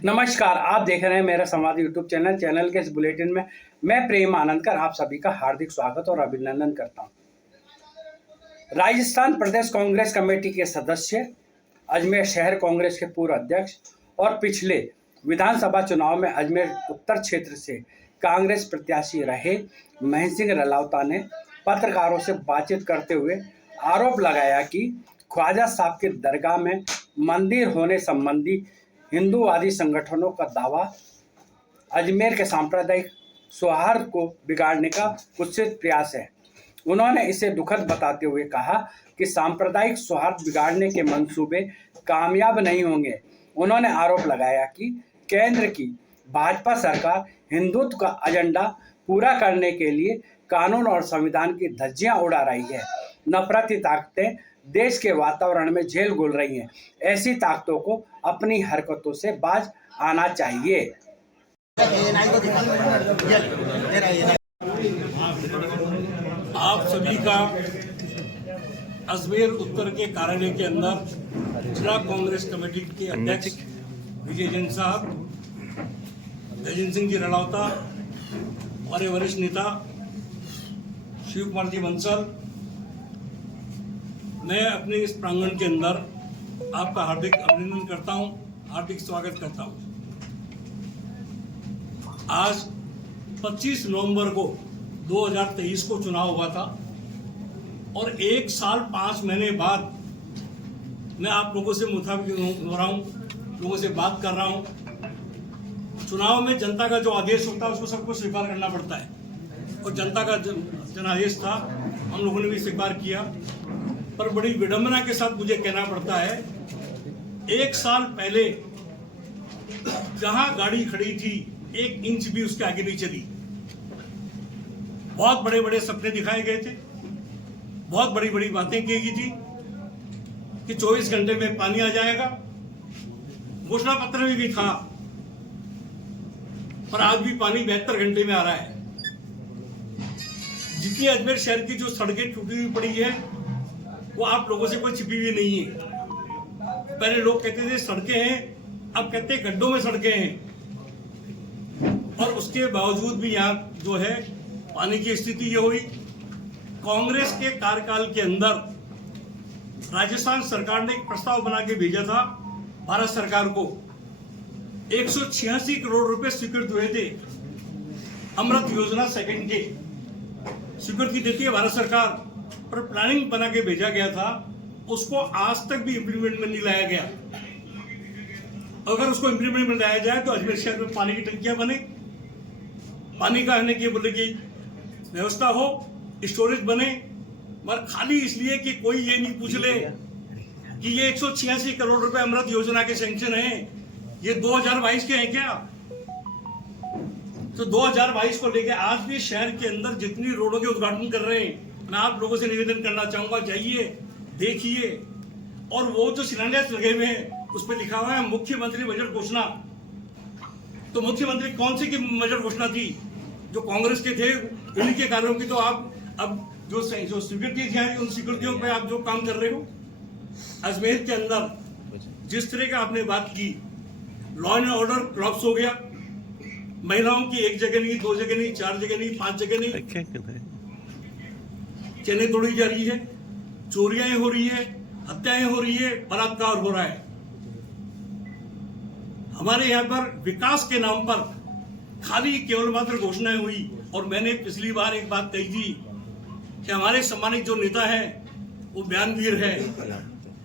नमस्कार, आप देख रहे हैं मेरा संवाद यूट्यूब चैनल के इस बुलेटिन में मैं प्रेम आनंदकर आप सभी का हार्दिक स्वागत और अभिनंदन करता हूं। राजस्थान प्रदेश कांग्रेस कमेटी के सदस्य, अजमेर शहर कांग्रेस के पूर्व अध्यक्ष और पिछले विधानसभा चुनाव में अजमेर उत्तर क्षेत्र से कांग्रेस प्रत्याशी रहे महेंद्र सिंह रलावता ने पत्रकारों से बातचीत करते हुए आरोप लगाया कि ख्वाजा साहब के दरगाह में मंदिर होने संबंधी हिंदूवादी संगठनों का दावा अजमेर के सांप्रदायिक सौहार्द को बिगाड़ने का कुत्सित प्रयास है। उन्होंने इसे दुखद बताते हुए कहा कि सांप्रदायिक सौहार्द बिगाड़ने के मंसूबे कामयाब नहीं होंगे। उन्होंने आरोप लगाया कि केंद्र की भाजपा सरकार हिंदुत्व का एजेंडा पूरा करने के लिए कानून और संविधान की धज्जियां उड़ा रही है। नफरती ताकतें देश के वातावरण में झेल घोल रही हैं। ऐसी ताकतों को अपनी हरकतों से बाज आना चाहिए। आप सभी का अजमेर उत्तर के कार्यालय के अंदर जिला कांग्रेस कमेटी के अध्यक्ष विजय जैन साहब, गजेंद्र सिंह जी रलावता, हमारे वरिष्ठ नेता शिव कुमार जी बंसल, मैं अपने इस प्रांगण के अंदर आपका हार्दिक अभिनंदन करता हूं, हार्दिक स्वागत करता हूं। आज 25 नवंबर को 2023 को चुनाव हुआ था और 1 साल 5 महीने बाद मैं आप लोगों से मुखातिब हो रहा हूं, लोगों से बात कर रहा हूं। चुनाव में जनता का जो आदेश होता है उसको सबको स्वीकार करना पड़ता है और जनता का जनादेश था, हम लोगों ने भी स्वीकार किया। पर बड़ी विडंबना के साथ मुझे कहना पड़ता है, 1 साल पहले जहां गाड़ी खड़ी थी 1 इंच भी उसके आगे नहीं चली। बहुत बड़े बड़े सपने दिखाए गए थे, बहुत बड़ी बड़ी बातें की गई थी कि 24 घंटे में पानी आ जाएगा, घोषणा पत्र में भी था, पर आज भी पानी 72 घंटे में आ रहा है। जितनी अजमेर शहर की जो सड़कें टूटी हुई पड़ी है वो आप लोगों से कोई छिपी हुई नहीं है। पहले लोग कहते थे सड़कें हैं, अब कहते हैं गड्ढों में सड़कें हैं। और उसके बावजूद भी यहाँ जो है पानी की स्थिति ये हुई। कांग्रेस के कार्यकाल के अंदर राजस्थान सरकार ने एक प्रस्ताव बना के भेजा था भारत सरकार को। 186 करोड़ रुपए स्वीकृत हुए थे। अमृत योजना सेकंड के स्वीकृति देती है भारत सरकार, पर प्लानिंग बना के भेजा गया था, उसको आज तक भी इंप्लीमेंट में नहीं लाया गया। अगर उसको इंप्लीमेंट में लाया जाए तो अजमेर शहर में पानी की टंकियां बने, पानी का आने की बोले की व्यवस्था हो, स्टोरेज बने, मगर खाली इसलिए कि कोई ये नहीं पूछ ले कि ये 186 करोड़ रुपए अमृत योजना के सैंक्शन हैं, ये 2022 के हैं क्या? तो 2022 को लेके आज भी शहर के अंदर जितनी रोडों के उद्घाटन कर रहे हैं, मैं आप लोगों से निवेदन करना चाहूंगा, जाइए देखिए। और वो जो शिलान्यास लगे हुए हैं उस पर लिखा हुआ है मुख्यमंत्री बजट घोषणा। तो मुख्यमंत्री कौन सी की बजट घोषणा थी? जो कांग्रेस के थे उन्हीं के कार्यों की। तो आप अब जो स्वीकृति है उन स्वीकृतियों पे आप जो काम कर रहे हो। अजमेर के अंदर जिस तरह का आपने बात की, लॉ एंड ऑर्डर कोलैप्स हो गया। महिलाओं की 1 जगह नहीं, 2 जगह नहीं, 4 जगह नहीं, 5 जगह नहीं चेनें तोड़ी जा रही है, चोरियां हो रही है, हत्याएं हो रही है, बलात्कार हो रहा है। हमारे यहाँ पर विकास के नाम पर खाली केवल मात्र घोषणाएं हुई। और मैंने पिछली बार एक बात कही थी कि हमारे सम्मानित जो नेता है वो बयानवीर है।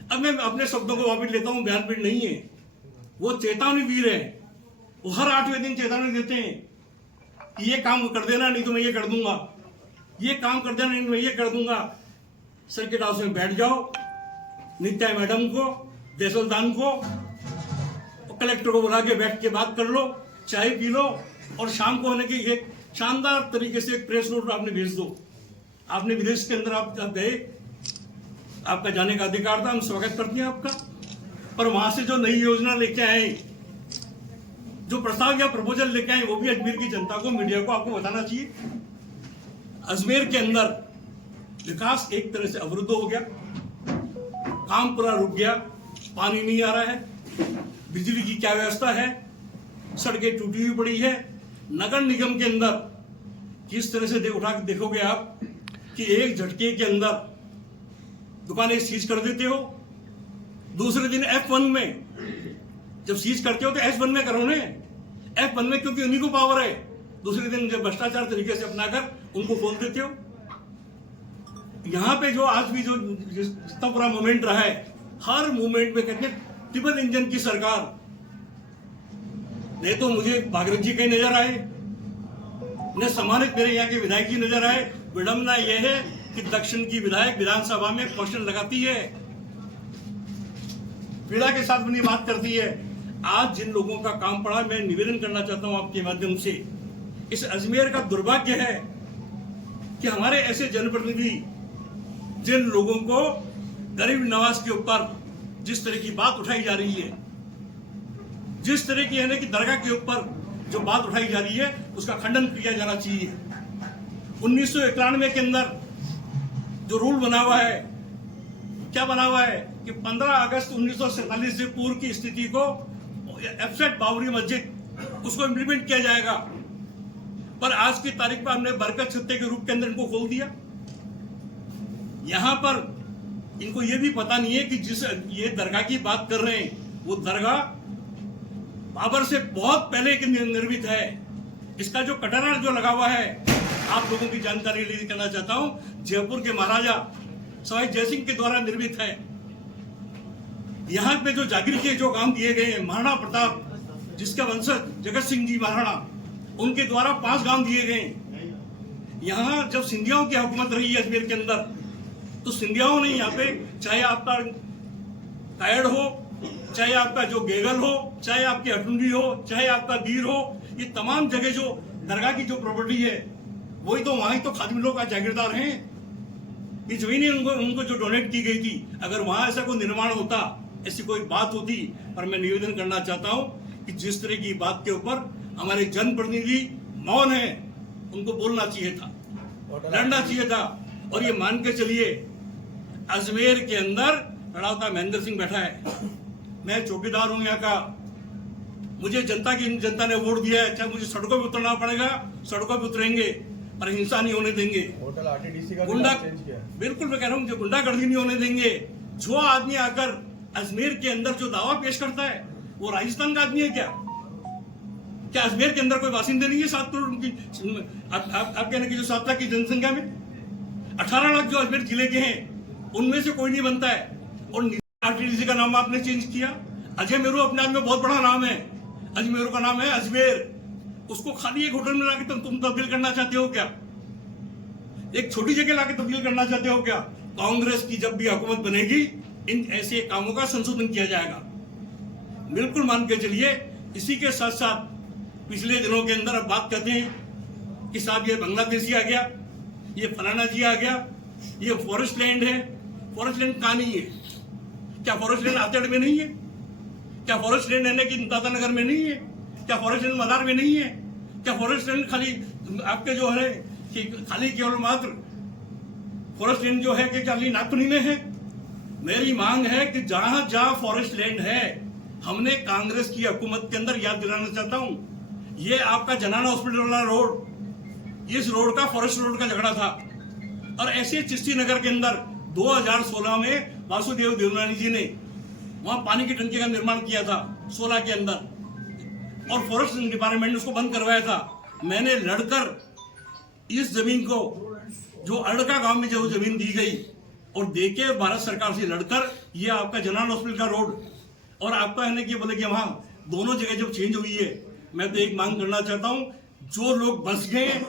अब मैं अपने शब्दों को वापस लेता हूं, बयानवीर नहीं है, वो चेतावनी वीर है। वो हर 8वें दिन चेतावनी देते हैं कि ये काम कर देना नहीं तो मैं ये कर दूंगा, ये काम कर देना नहीं मैं ये कर दूंगा। सर्किट हाउस में बैठ जाओ, नित्या मैडम को, देसलदान को, कलेक्टर को बुला के बैठ के बात कर लो, चाय पी लो और शाम को होने की एक शानदार तरीके से एक प्रेस नोट आपने भेज दो। आपने विदेश के अंदर आप गए, आपका जाने का अधिकार था, हम स्वागत करते हैं आपका। पर वहां से जो नई योजना लेके आए, जो प्रस्ताव या प्रपोजल लेके आए, वो भी अजमेर की जनता को, मीडिया को आपको बताना चाहिए। अजमेर के अंदर विकास एक तरह से अवरुद्ध हो गया, काम पूरा रुक गया, पानी नहीं आ रहा है, बिजली की क्या व्यवस्था है, सड़कें टूटी हुई पड़ी है। नगर निगम के अंदर किस तरह से उठा के देखोगे आप कि एक झटके के अंदर दुकानें सीज कर देते हो, दूसरे दिन F1 में जब सीज करते हो तो S1 में करो ने, F1 में क्योंकि उन्हीं को पावर है, दूसरे दिन जब भ्रष्टाचार तरीके से अपनाकर उनको खोल देते हो। यहाँ पे जो आज भी जो जितना पूरा मूवमेंट रहा है, हर मूवमेंट में कहते ट्रिपल इंजन की सरकार, नहीं तो मुझे भागीरथ जी कहीं नजर आए, न सम्मानित मेरे यहाँ के विधायक जी नजर आए। विडंबना यह है कि दक्षिण की विधायक विधानसभा में क्वेश्चन लगाती है, पीड़ा के साथ अपनी बात करती है। आज जिन लोगों का काम पड़ा, मैं निवेदन करना चाहता हूं आपके माध्यम से, इस अजमेर का दुर्भाग्य है कि हमारे ऐसे जनप्रतिनिधि जिन लोगों को गरीब नवाज के ऊपर जिस तरह की बात उठाई जा रही है, जिस तरह की है कि दरगाह के ऊपर जो बात उठाई जा रही है, उसका खंडन किया जाना चाहिए। 1991 के अंदर जो रूल बना हुआ है, क्या बना हुआ है कि 15 अगस्त 1947 से पूर्व की स्थिति को एफसेट बाबरी मस्जिद उसको इम्प्लीमेंट किया जाएगा, पर आज की तारीख पर हमने बरकत छत्ते के रूप के अंदर इनको खोल दिया। यहां पर इनको यह भी पता नहीं है कि जिस ये दरगाह की बात कर रहे हैं वो दरगाह बाबर से बहुत पहले के निर्मित है। इसका जो कटरा जो लगा हुआ है, आप लोगों की जानकारी लेकर करना चाहता हूं, जयपुर के महाराजा सवाई जयसिंह के द्वारा निर्मित है। यहाँ पे जो जागीर के जो काम दिए गए हैं, महाराणा प्रताप जिसका वंशज जगत सिंह जी महाराणा, उनके द्वारा 5 गांव दिए गए। यहाँ जब सिंधियाओं की हुकूमत रही है अजमेर के अंदर, तो सिंधियाओं ने यहाँ पे चाहे आपका कायड़ हो, चाहे आपका जो गेगल हो, चाहे आपकी अटुंडी हो, चाहे आपका वीर हो, ये तमाम जगह जो दरगाह की जो प्रॉपर्टी है, वही तो वहां तो खादिम लोग का जागीरदार हैं। ये जमीनें उनको जो डोनेट की गई थी, अगर वहां ऐसा कोई निर्माण होता, ऐसी कोई बात होती, पर मैं निवेदन करना चाहता हूं कि जिस तरह की बात के ऊपर हमारे जनप्रतिनिधि मौन है, उनको बोलना चाहिए था, लड़ना चाहिए था। और ये मान के चलिए, अजमेर के अंदर लड़ावता महेंद्र सिंह बैठा है, मैं चौकीदार हूं यहाँ का, मुझे जनता ने वोट दिया है, चाहे मुझे सड़कों पे उतरना पड़ेगा, सड़कों पे उतरेंगे, पर हिंसा नहीं होने देंगे। होटल आरटीडीसी का गुंडा, चेंज किया। बिल्कुल मैं कह रहा हूँ, जो गुंडागर्दी नहीं होने देंगे। जो आदमी आकर अजमेर के अंदर जो दावा पेश करता है, वो राजस्थान का आदमी है क्या? क्या अजमेर के अंदर कोई बासिंदे नहीं है 7 करोड़ की? आप कहने की जो 7 लाख की जनसंख्या में 18 लाख जो अजमेर जिले के हैं, उनमें से कोई नहीं बनता है। और आरटीडीसी का नाम आपने चेंज किया। अजय मेरू अपने आप में बहुत बड़ा नाम है, अजमेर का नाम है अजमेर, उसको खाली एक होटल में लाके तुम तब्दील करना चाहते हो क्या? एक छोटी जगह लाके तब्दील करना चाहते हो क्या? कांग्रेस की जब भी हुकूमत बनेगी, इन ऐसे कामों का संशोधन किया जाएगा, बिल्कुल मान के चलिए। इसी के साथ साथ पिछले दिनों के अंदर अब बात करते हैं कि साहब ये बांग्लादेशी आ गया, ये फलाना जी आ गया, ये फॉरेस्ट लैंड है। फॉरेस्ट लैंड कहाँ नहीं है? क्या फॉरेस्ट लैंड आतेड़ में नहीं है? क्या फॉरेस्ट लैंड है कि दादा नगर में नहीं है? क्या फॉरेस्ट लैंड मदार में नहीं है? क्या फॉरेस्ट लैंड खाली आपके जो है कि खाली केवल मात्र फॉरेस्ट लैंड जो है कि खाली नागपुरी में है? मेरी मांग है कि जहां जहां फॉरेस्ट लैंड है, हमने कांग्रेस की हुकूमत के अंदर याद दिलाना चाहता हूं, ये आपका जनाना हॉस्पिटल वाला रोड, इस रोड का फॉरेस्ट रोड का झगड़ा था। और ऐसे चिश्ती नगर के अंदर 2016 में वासुदेव देवनानी जी ने वहां पानी की टंकी का निर्माण किया था 16 के अंदर, और फॉरेस्ट डिपार्टमेंट ने उसको बंद करवाया था। मैंने लड़कर इस जमीन को, जो अड़का गांव में जो जमीन दी गई, और देके भारत सरकार से लड़कर ये आपका जनरल हॉस्पिटल का रोड, और आपका है कि बोले कि वहां दोनों जगह जब चेंज हुई है, मैं तो एक मांग करना चाहता हूं, जो लोग बस गए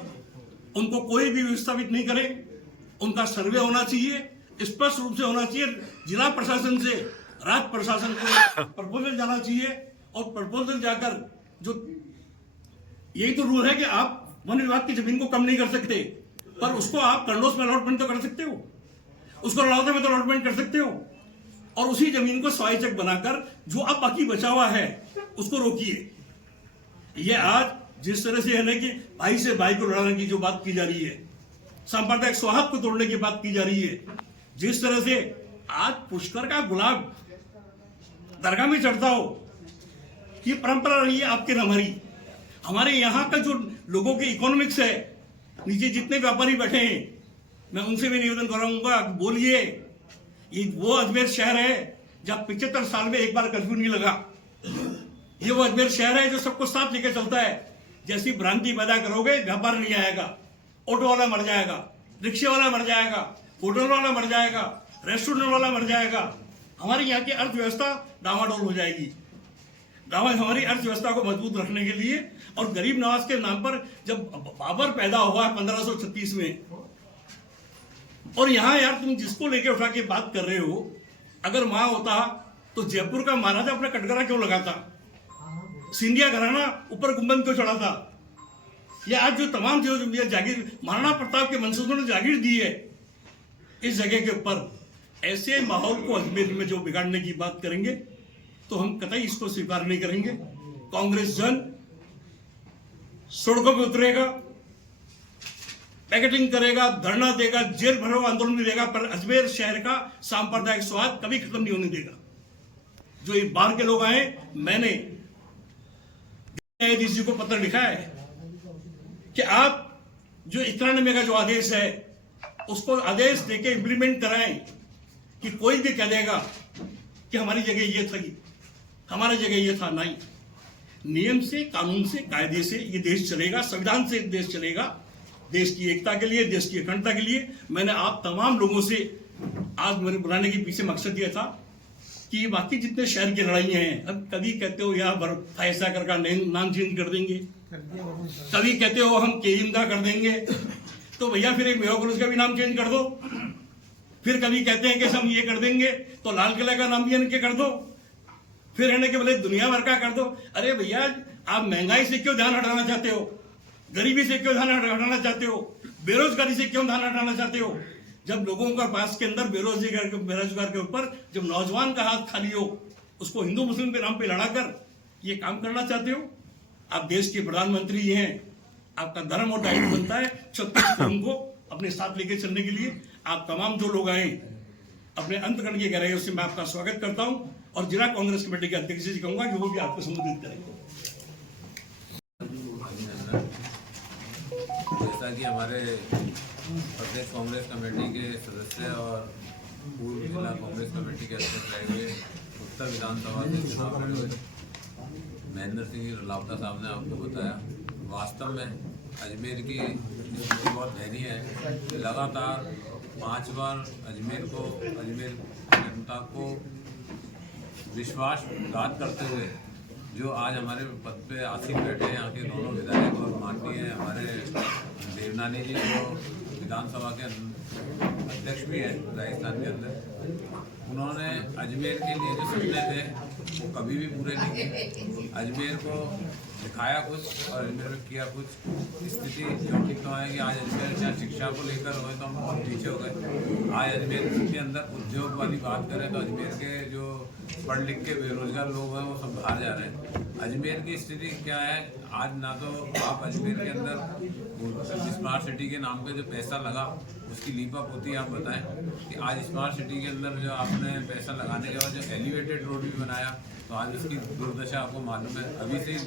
उनको कोई भी विस्थापित नहीं करे, उनका सर्वे होना चाहिए, स्पष्ट रूप से होना चाहिए। जिला प्रशासन से राज्य प्रशासन को प्रपोजल जाना चाहिए, और प्रपोजल जाकर जो यही तो रूल है कि आप वन विभाग की जमीन को कम नहीं कर सकते, पर उसको आप कंडोज में अलॉटमेंट तो कर सकते हो, उसको लड़ौते में तो अलॉटमेंट कर सकते हो, और उसी जमीन को स्वायत्त बनाकर जो अब बाकी बचा हुआ है उसको रोकिए। ये आज जिस तरह से है ना कि भाई से भाई को लड़ाने की जो बात की जा रही है, सांप्रदायिक सौहार्द को तोड़ने की बात की जा रही है, जिस तरह से आज पुष्कर का गुलाब दरगाह में चढ़ता हो, ये परंपरा रही है आपके न हमारी। हमारे यहाँ का जो लोगों के इकोनॉमिक्स है, नीचे जितने व्यापारी बैठे हैं, मैं उनसे भी निवेदन कराऊंगा, बोलिए ये वो अजमेर शहर है जहाँ 75 साल में एक बार कर्फ्यू नहीं लगा। ये वो अजमेर शहर है जो सबको साथ लेकर चलता है। जैसी भ्रांति पैदा करोगे, व्यापार नहीं आएगा, ऑटो वाला मर जाएगा, रिक्शे वाला मर जाएगा, होटल वाला मर जाएगा, रेस्टोरेंट वाला मर जाएगा। हमारी यहाँ की अर्थव्यवस्था डामाडोल हो जाएगी। हमारी अर्थव्यवस्था को मजबूत रखने के लिए और गरीब नवाज के नाम पर जब बाबर पैदा हुआ 1536 में, और यहाँ यार तुम जिसको लेके उठा के बात कर रहे हो, अगर वहां होता तो जयपुर का महाराजा अपना कटघरा क्यों लगाता, सिंधिया घराना ऊपर गुंबद क्यों चढ़ा था, या आज जो तमाम जो जागीर महाराणा प्रताप के वंशजों ने जागीर दी है इस जगह के ऊपर, ऐसे माहौल को अजमेर में जो बिगाड़ने की बात करेंगे तो हम कतई इसको स्वीकार नहीं करेंगे। कांग्रेस जन सड़कों पे उतरेगा, पैकेटिंग करेगा, धरना देगा, जेल भरो आंदोलन भी देगा, पर अजमेर शहर का सांप्रदायिक स्वाद कभी खत्म नहीं होने देगा। जो ये बाहर के लोग आए, मैंने न्यायाधीश जी को पत्र लिखा है कि आप जो 91 का जो आदेश है उसको आदेश देके इंप्लीमेंट कराएं कि कोई भी कह देगा कि हमारी जगह ये थी, हमारी जगह ये था। नहीं, नियम से, कानून से, कायदे से ये देश चलेगा, संविधान से देश चलेगा, देश की एकता के लिए, देश की अखंडता के लिए। मैंने आप तमाम लोगों से आज मेरे बुलाने के पीछे मकसद ये था कि ये बाकी जितने शहर की लड़ाइयाँ हैं, अब कभी कहते हो यहाँ फैसला कर का नाम चेंज कर देंगे, कभी कहते हो हम केइमदा कर देंगे, तो भैया फिर एक मेवा कॉलेज का भी नाम चेंज कर दो। फिर कभी कहते हैं कि हम ये कर देंगे तो लाल किला का नाम भी इनके कर दो। फिर है कि बोले दुनिया भर का कर दो। अरे भैया, आप महंगाई से क्यों ध्यान हटाना चाहते हो, गरीबी से क्यों ध्यान हटाना चाहते हो, बेरोजगारी से क्यों ध्यान हटाना चाहते हो? जब लोगों का पास के अंदर बेरोजगार के ऊपर जब नौजवान का हाथ खाली हो, उसको हिंदू मुस्लिम के नाम पे लड़ाकर ये काम करना चाहते हो? आप देश के प्रधानमंत्री हैं, आपका धर्म और दायित्व बनता है 36 कौम को अपने साथ लेके चलने के लिए। आप तमाम जो लोग आए अपने अंतकरण की गहराइयों से मैं आपका स्वागत करता हूं और जिला कांग्रेस कमेटी के अध्यक्ष जी कहूंगा कि वो भी आपको संबोधित करेंगे। जैसा कि हमारे प्रदेश कांग्रेस कमेटी के सदस्य और पूर्व जिला कांग्रेस कमेटी के अध्यक्ष रहे हुए उत्तर विधानसभा से चुनाव लड़े हुए महेंद्र सिंह रलावता साहब ने आपको बताया, वास्तव में अजमेर की स्थिति बहुत दयनीय है। लगातार 5 बार अजमेर जनता को विश्वासघात करते हुए जो आज हमारे पद पे आसीन बैठे हैं यहाँ के दोनों विधायक और माननीय हमारे देवनानी जी जो विधानसभा के अध्यक्ष भी है राजस्थान के अंदर, उन्होंने अजमेर के लिए जो सपने थे वो कभी भी पूरे नहीं किए। अजमेर को दिखाया कुछ और अजमेर में किया कुछ। स्थिति जो ठीक तो है कि आज अजमेर चाहे शिक्षा को लेकर हो तो हम बहुत पीछे हो गए। आज अजमेर के अंदर उद्योग वाली बात करें तो अजमेर के जो पढ़ लिख के बेरोजगार लोग हैं वो सब बाहर जा रहे हैं। अजमेर की स्थिति क्या है, आज ना तो आप अजमेर के अंदर स्मार्ट सिटी के नाम पे जो पैसा लगा उसकी लीपा पोती आप बताएं कि आज स्मार्ट सिटी के अंदर जो आपने पैसा लगाने के बाद जो एलिवेटेड रोड भी बनाया तो आज उसकी दुर्दशा आपको मालूम है। अभी से इस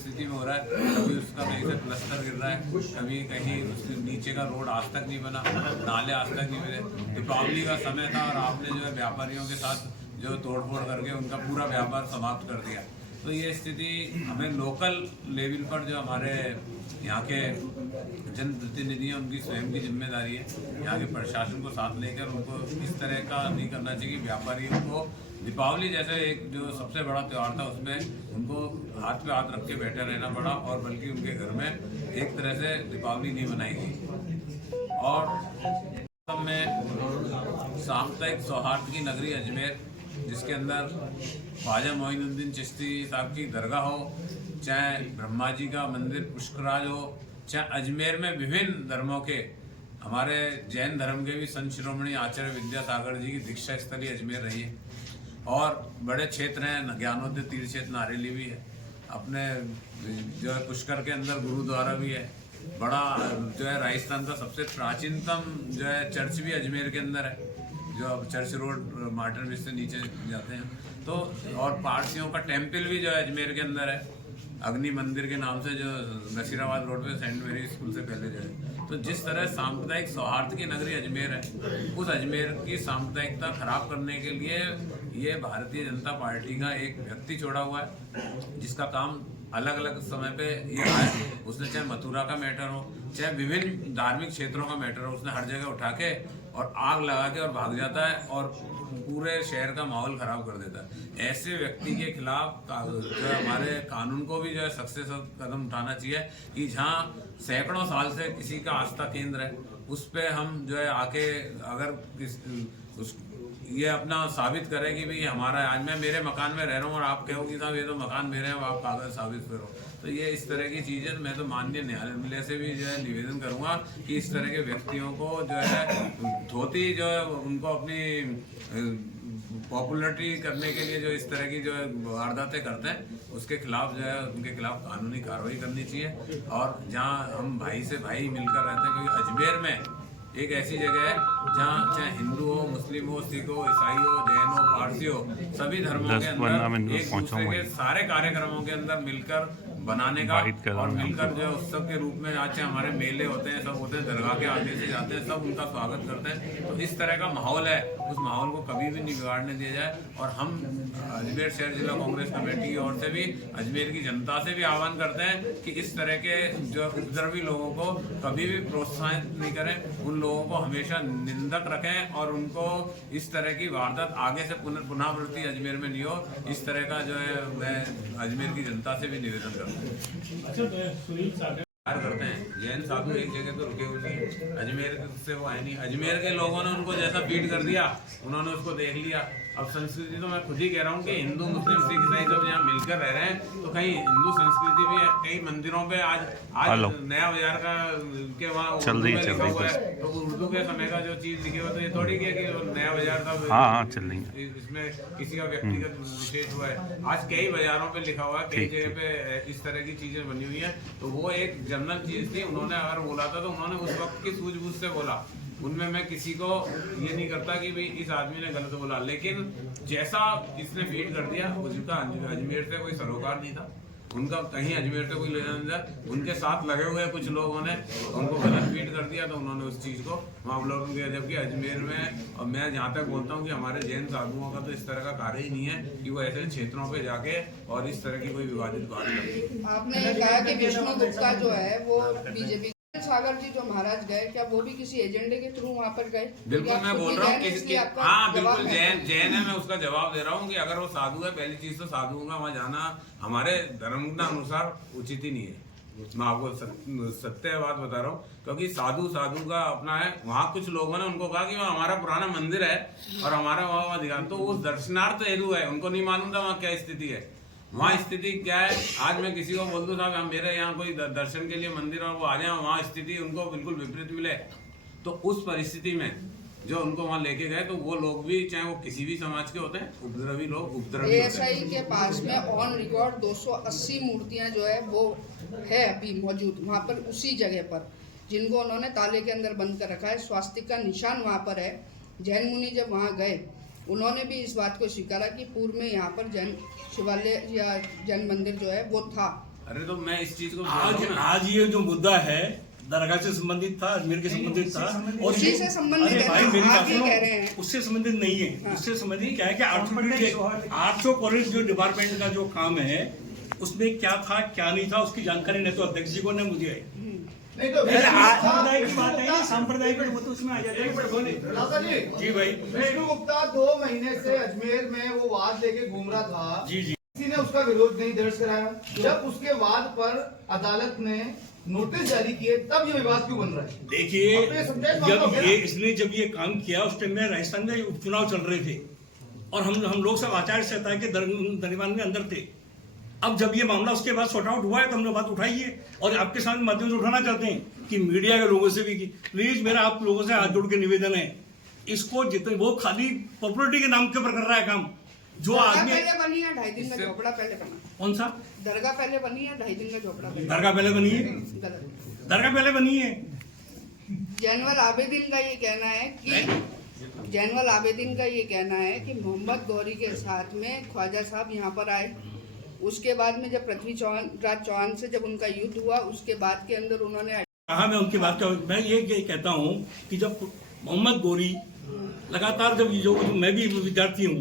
स्थिति में हो रहा है, कभी उसका कहीं से प्लस्तर गिर रहा है, कभी कहीं उसके नीचे का रोड आज तक नहीं बना, नाले आज तक नहीं मिले। दीपावली का समय था और आपने जो है व्यापारियों के साथ जो तोड़फोड़ करके उनका पूरा व्यापार समाप्त कर दिया। तो ये स्थिति हमें लोकल लेवल पर जो हमारे यहाँ के जनप्रतिनिधि हैं उनकी स्वयं की जिम्मेदारी है, यहाँ के प्रशासन को साथ लेकर उनको इस तरह का नहीं करना चाहिए कि व्यापारियों को दीपावली जैसे एक जो सबसे बड़ा त्यौहार था उसमें उनको हाथ पे हाथ रख के बैठे रहना पड़ा और बल्कि उनके घर में एक तरह से दीपावली नहीं मनाई गई। और में सामुदायिक सौहार्द की नगरी अजमेर, जिसके अंदर ख्वाजा मोइनुद्दीन चिश्ती साहब की दरगाह हो, चाहे ब्रह्मा जी का मंदिर पुष्कराज हो, चाहे अजमेर में विभिन्न धर्मों के हमारे जैन धर्म के भी संत शिरोमणि आचार्य विद्यासागर जी की दीक्षा स्थली अजमेर रही है। और बड़े क्षेत्र हैं, ज्ञानोदय तीर्थ क्षेत्र नारेली भी है, अपने जो है पुष्कर के अंदर गुरुद्वारा भी है, बड़ा जो है राजस्थान का सबसे प्राचीनतम जो है चर्च भी अजमेर के अंदर है, जो अब चर्च रोड मार्टर ब्रिज से नीचे जाते हैं, तो और पारसियों का टेम्पल भी जो है अजमेर के अंदर है, अग्नि मंदिर के नाम से, जो नसीराबाद रोड पे सेंट मेरी स्कूल से पहले जो है। तो जिस तरह सांप्रदायिक सौहार्द की नगरी अजमेर है, उस अजमेर की सांप्रदायिकता खराब करने के लिए ये भारतीय जनता पार्टी का एक व्यक्ति छोड़ा हुआ है, जिसका काम अलग अलग समय पे ये आया। उसने चाहे मथुरा का मैटर हो, चाहे विभिन्न धार्मिक क्षेत्रों का मैटर हो, उसने हर जगह उठा के और आग लगा के और भाग जाता है और पूरे शहर का माहौल खराब कर देता है। ऐसे व्यक्ति के खिलाफ जो है हमारे कानून को भी जो है सख्त से सख्त कदम उठाना चाहिए कि जहाँ सैकड़ों साल से किसी का आस्था केंद्र है, उस पर हम जो है आके अगर ये अपना साबित करें कि भाई हमारा, आज मैं मेरे मकान में रह रहा हूँ और आप कहोगे साहब ये तो मकान मेरे हैं, आप कागज साबित करो, तो ये इस तरह की चीज़ें मैं तो माननीय न्यायालय से भी जो है निवेदन करूँगा कि इस तरह के व्यक्तियों को जो है धोती जो है उनको अपनी पॉपुलरिटी करने के लिए जो इस तरह की जो है वारदातें करते हैं, उसके खिलाफ जो है उनके खिलाफ कानूनी कार्रवाई करनी चाहिए। और जहाँ हम भाई से भाई मिलकर रहते हैं, क्योंकि अजमेर में एक ऐसी जगह है जहाँ चाहे हिंदू हो, मुस्लिम हो, सिख हो, ईसाई हो, जैन हो, पारसी हो, सभी धर्मों के अंदर एक दूसरे के सारे कार्यक्रमों के अंदर मिलकर बनाने का और मिलकर जो है उत्सव के रूप में, आज चाहे हमारे मेले होते हैं, सब होते हैं, दरगाह के आगे से जाते हैं, सब उनका स्वागत करते हैं। तो इस तरह का माहौल है, उस माहौल को कभी भी नहीं बिगाड़ने दिया जाए। और हम अजमेर शहर जिला कांग्रेस कमेटी की ओर से भी अजमेर की जनता से भी आह्वान करते हैं कि इस तरह के जो उपद्रवी लोगों को कभी भी प्रोत्साहित नहीं करें, उन लोगों को हमेशा निंदक रखें और उनको इस तरह की वारदात आगे से पुनरावृत्ति अजमेर में नहीं हो, इस तरह का जो है मैं अजमेर की जनता से भी निवेदन करता हूँ। करते हैं। जैन साधु एक जगह तो रुके हुए नहीं, अजमेर से वो आए नहीं, अजमेर के लोगों ने उनको जैसा फीड कर दिया, उन्होंने उसको देख लिया। अब संस्कृति तो मैं खुद ही कह रहा हूँ कि हिंदू, मुस्लिम, सिख, ईसाई जब यहाँ मिलकर रह रहे हैं, तो कहीं हिंदू संस्कृति भी है। कई मंदिरों पे आज नया बाजार का के वहाँ उर्दू में लिखा हुआ है, तो उर्दू के समय का जो चीज लिखी हुई, तो ये थोड़ी कि नया बाजार का चल रही है, इसमें किसी का व्यक्तिगत विशेष हुआ है। आज कई बाजारों पे लिखा हुआ है, कई जगह पे इस तरह की चीजें बनी हुई है। तो वो एक जनरल चीज थी, उन्होंने अगर बोला था तो उन्होंने उस वक्त की सूझबूझ से बोला। उनमें मैं किसी को ये नहीं करता कि भाई इस आदमी ने गलत बोला, लेकिन जैसा इसने फीड कर दिया, उसका अजमेर से कोई सरोकार नहीं था, उनका कहीं अजमेर से कोई लेना नहीं था। उनके साथ लगे हुए कुछ लोगों ने उनको गलत फीड कर दिया, तो उन्होंने उस चीज़ को अवलोकन किया। जबकि अजमेर में, और मैं जहाँ तक बोलता हूँ कि हमारे जैन साधुओं का तो इस तरह का कार्य ही नहीं है कि वो ऐसे क्षेत्रों पे जाके और इस तरह की कोई विवादित बात करें। आपने कहा कि विष्णु गुप्ता जो है वो बीजेपी, सागर जी जो महाराज गए, क्या वो भी किसी एजेंडे के थ्रू वहाँ पर गए? बिल्कुल मैं बोल रहा हूँ कि हाँ बिल्कुल जैन है, मैं उसका जवाब दे रहा हूँ कि अगर वो साधु है, पहली चीज तो साधुओं का वहाँ जाना हमारे धर्म के अनुसार उचित ही नहीं है। मैं आपको सत्य बात बता रहा हूँ, क्योंकि साधु का अपना है। वहाँ कुछ लोगों ने उनको कहा कि वहाँ हमारा पुराना मंदिर है और हमारा वहाँ अधिकार, तो वो दर्शनार्थ हेतु है, उनको नहीं मालूम था वहाँ क्या स्थिति है। वहाँ स्थिति क्या है, आज मैं किसी को बोल दूँ साहब हम मेरे यहाँ कोई दर्शन के लिए मंदिर और वो आ जाए, वहाँ स्थिति उनको बिल्कुल विपरीत मिले, तो उस परिस्थिति में जो उनको वहाँ लेके गए, तो वो लोग भी चाहे वो किसी भी समाज के होते हैं, उपद्रवी लोग उपद्रवी एएसआई के पास में ऑन रिकॉर्ड 280 मूर्तियाँ जो है वो है अभी मौजूद वहाँ पर, उसी जगह पर, जिनको उन्होंने ताले के अंदर बंद कर रखा है। स्वास्तिक का निशान वहाँ पर है। जैन मुनि जब वहाँ गए, उन्होंने भी इस बात को स्वीकारा कि पूर्व में यहाँ पर जैन शिवालय या जैन मंदिर जो है वो था। अरे तो मैं इस चीज को आज ये जो मुद्दा है दरगाह से संबंधित था, अजमेर के संबंधित था, और उसी से संबंधित है, भाई मेरी बात कह रहे हैं उससे संबंधित नहीं है। हाँ। उससे संबंधित क्या है कि आर्थो कॉलेज जो डिपार्टमेंट का जो काम है, उसमें क्या था क्या नहीं था उसकी जानकारी नहीं तो अध्यक्ष जी को ने मुझे नहीं तो सांप्रदाय की बात है, सांप्रदायिक वो तो उसमें आ जाता है। जी भाई, विष्णु गुप्ता 2 महीने से अजमेर में वो वाद लेके घूम रहा था, जी जी, किसी ने उसका विरोध नहीं दर्ज कराया। जब उसके वाद पर अदालत ने नोटिस जारी किए, तब ये विवाद क्यों बन रहा है? देखिए इसने जब ये काम किया उस टाइम में राजस्थान में उपचुनाव चल रहे थे और हम लोग सब आचार्य संहिता के दरमियान में अंदर थे। अब जब ये मामला उसके बाद सॉर्ट आउट हुआ है तो हमने बात उठाई है और आपके सामने माध्यम से उठाना चाहते हैं कि मीडिया के लोगों से भी कि प्लीज मेरा आप लोगों से हाथ जोड़ के निवेदन है, इसको जितने वो खाली पॉपुलरिटी के नाम के ऊपर कर रहा है काम। जो आदमी पहले बनी है 2.5 दिन का झोपड़ा पहले बना, कौन सा दरगाह पहले बनी है 2.5 दिन का झोपड़ा दरगाह पहले बनी है, दरगाह पहले बनी है। जैनवर आबेदीन का ये कहना है कि जैनुअल आबेदीन का ये कहना है कि मोहम्मद गौरी के साथ में ख्वाजा साहब यहाँ पर आए, उसके बाद में जब पृथ्वीराज चौहान से जब उनका युद्ध हुआ उसके बाद के अंदर उन्होंने कहा। मैं उनकी बात का मैं ये कहता हूँ कि जब मोहम्मद गौरी लगातार जब मैं भी विद्यार्थी हूँ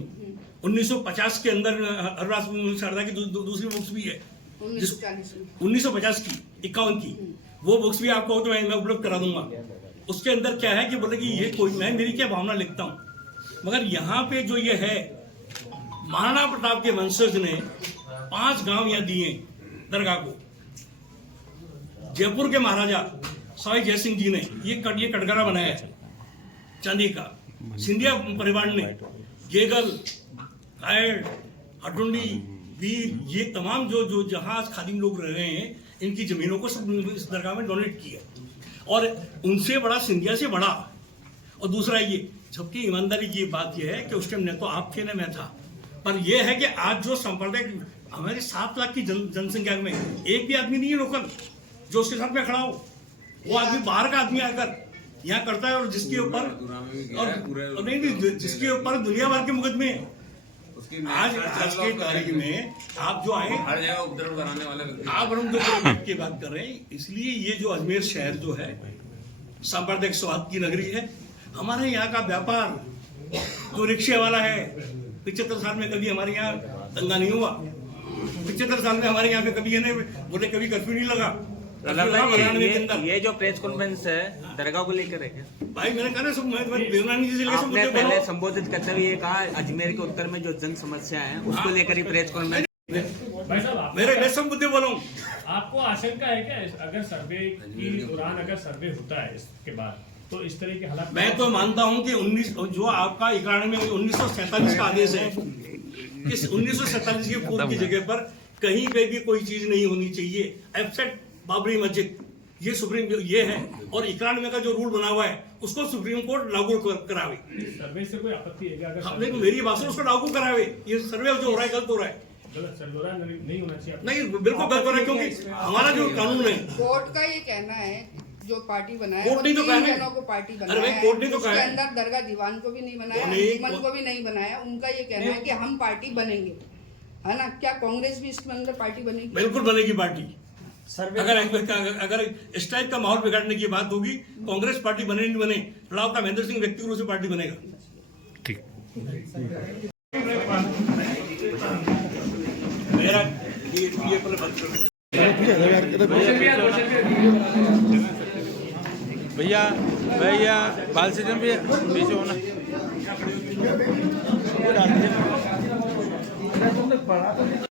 1950 के अंदर हरराज शारदा की दूसरी बुक्स भी है 1950 की 51 की वो बुक्स भी आपको तो मैं उपलब्ध करा दूंगा। उसके अंदर क्या है कि बोले कि ये कोई मैं मेरी क्या भावना लिखता हूँ, मगर यहाँ पे जो ये है महाराणा प्रताप के वंशज ने 5 गांव यहाँ दिए दरगाह को। जयपुर के महाराजा सवाई जयसिंह जी ने ये कटघरा बनाया है चांदी का। सिंधिया परिवार ने गेगल, कायड़, हटुंडी, वीर, ये तमाम जो जहाज खादिम लोग रह रहे हैं इनकी जमीनों को सब इस दरगाह में डोनेट किया और उनसे बड़ा सिंधिया से बड़ा। और दूसरा ये सबकी ईमानदारी की बात यह है कि उस टाइम न तो आप थे न मैं था, पर यह है कि आज जो संप्रदाय हमारे 7 लाख की जनसंख्या में एक भी आदमी नहीं है लोकल जो उसके साथ में खड़ा हो। वो आदमी बाहर का आदमी आकर यहाँ करता है और जिसके ऊपर नहीं जिसके ऊपर दुनिया भर के मुकदमे हैं। आज के तारीख में आप जो आए हर जगह उपद्रव कराने वाले व्यक्ति आप हम जो की बात कर रहे हैं, इसलिए ये जो अजमेर शहर जो है सांप्रदायिक सौहार्द की नगरी है। हमारे यहाँ का व्यापार जो रिक्शे वाला है 75 साल में कभी हमारे यहाँ दंगा नहीं हुआ। 75 साल में हमारे यहाँ पे कभी बोले कभी कर्फ्यू नहीं लगा। ये जो प्रेस कॉन्फ्रेंस है दरगाह को लेकर है क्या? भाई मैंने कहा ना सब देवनानी जी से लेकर आपने पहले संबोधित करते हुए ये कहा अजमेर के उत्तर में जो जन समस्या है उसको लेकर ही प्रेस कॉन्फ्रेंस। भाई साहब मेरे सब मुद्दे बोलूं। आपको आशंका है क्या अगर सर्वे की दौरान अगर सर्वे होता है इसके बाद तो इस तरह के हालात? मैं तो मानता हूं कि 19 जो आपका 1947 का आदेश है, इस 1947 के पूर्व की जगह पर कहीं पे भी कोई चीज नहीं होनी चाहिए एक्सेप्ट बाबरी मस्जिद। ये सुप्रीम ये है और 91 का जो रूल बना हुआ है उसको सुप्रीम कोर्ट लागू करावे। सर्वे से कोई आपत्ति है क्या? अगर लेकिन मेरी बात से उसको लागू करावे। ये सर्वे जो हो रहा है गलत हो रहा है। गलत सर्वे नहीं होना चाहिए। नहीं बिल्कुल गलत हो रहा है क्योंकि हमारा जो कानून है कोर्ट का ये कहना है जो पार्टी बनाया कोर्ट ने तो कहा है को पार्टी अरे बनाया भाई कोर्ट ने तो उसके कहा है अंदर दरगाह दीवान को भी नहीं बनाया, नहीं, अंजुमन को भी नहीं बनाया। उनका ये कहना है कि हम पार्टी बनेंगे, है ना? क्या कांग्रेस भी इसके अंदर पार्टी बनेगी? बिल्कुल बनेगी पार्टी। अगर इस टाइप का माहौल बिगाड़ने की बात होगी कांग्रेस पार्टी बने नहीं बने, राव का महेंद्र सिंह व्यक्तिगत रूप से पार्टी बनेगा। ठीक मेरा ये भैया भैया बाल सीजन भी पीछे होना